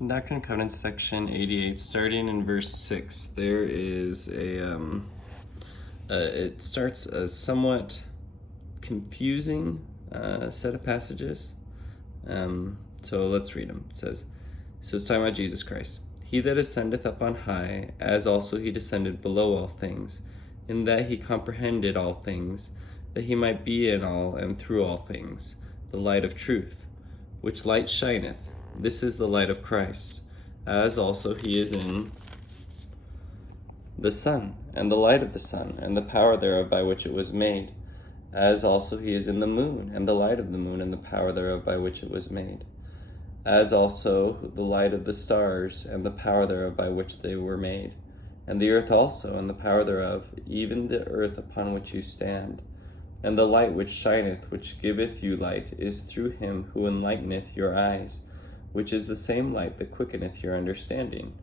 In Doctrine and Covenants, section 88, starting in verse 6, there is it starts a somewhat confusing set of passages. So let's read them. It says, so it's talking about Jesus Christ. He that ascendeth up on high, as also he descended below all things, in that he comprehended all things, that he might be in all and through all things, the light of truth, which light shineth. This is the light of Christ, as also he is in the sun, and the light of the sun, and the power thereof by which it was made, as also he is in the moon, and the light of the moon, and the power thereof by which it was made, as also the light of the stars, and the power thereof by which they were made, and the earth also, and the power thereof, even the earth upon which you stand. And the light which shineth, which giveth you light, is through him who enlighteneth your eyes, which is the same light that quickeneth your understanding,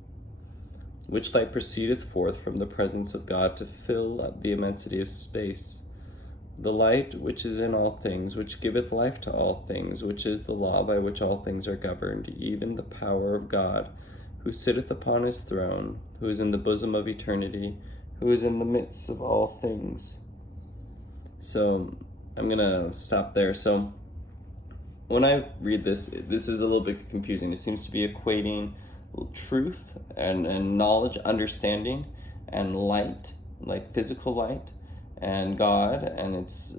which light proceedeth forth from the presence of God to fill up the immensity of space. The light which is in all things, which giveth life to all things, which is the law by which all things are governed, even the power of God, who sitteth upon his throne, who is in the bosom of eternity, who is in the midst of all things. So I'm going to stop there. So when I read this is a little bit confusing. It seems to be equating truth and knowledge, understanding, and light, like physical light, and God, and it's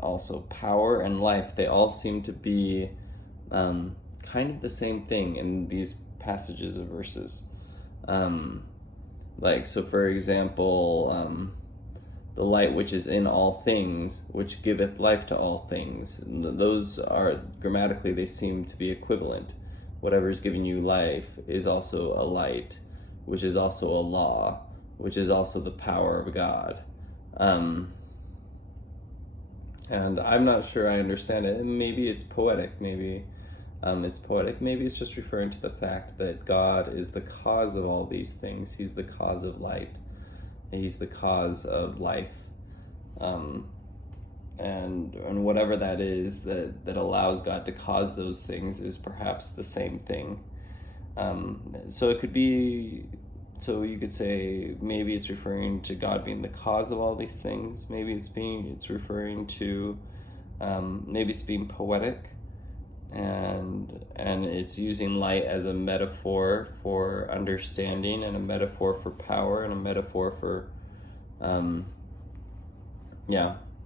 also power and life. They all seem to be kind of the same thing in these passages of verses. Like, so for example, the light which is in all things, which giveth life to all things. Those are, grammatically, they seem to be equivalent. Whatever is giving you life is also a light, which is also a law, which is also the power of God. And I'm not sure I understand it. Maybe it's poetic, maybe maybe it's just referring to the fact that God is the cause of all these things. He's the cause of light. He's the cause of life, and whatever that is that allows God to cause those things is perhaps the same thing. So it could be, so you could say maybe it's referring to God being the cause of all these things. Maybe it's referring to, maybe it's being poetic, and it's using light as a metaphor for understanding, and a metaphor for power, and a metaphor for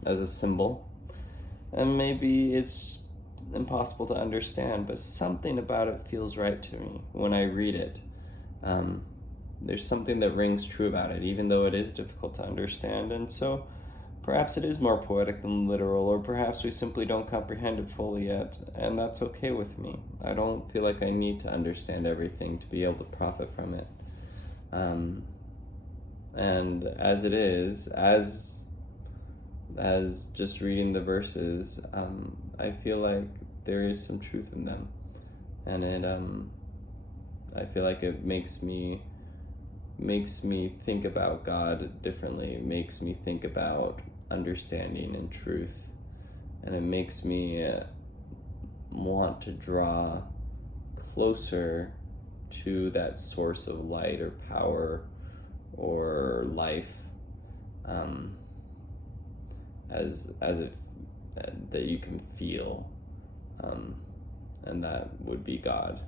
as a symbol. And maybe it's impossible to understand, but something about it feels right to me when I read it. There's something that rings true about it, even though it is difficult to understand. And so perhaps it is more poetic than literal, or perhaps we simply don't comprehend it fully yet, and that's okay with me. I don't feel like I need to understand everything to be able to profit from it. And as it is, as just reading the verses, I feel like there is some truth in them, and I feel like it makes me think about God differently. It makes me think about understanding and truth, and it makes me want to draw closer to that source of light or power or life, as if that you can feel, and that would be God.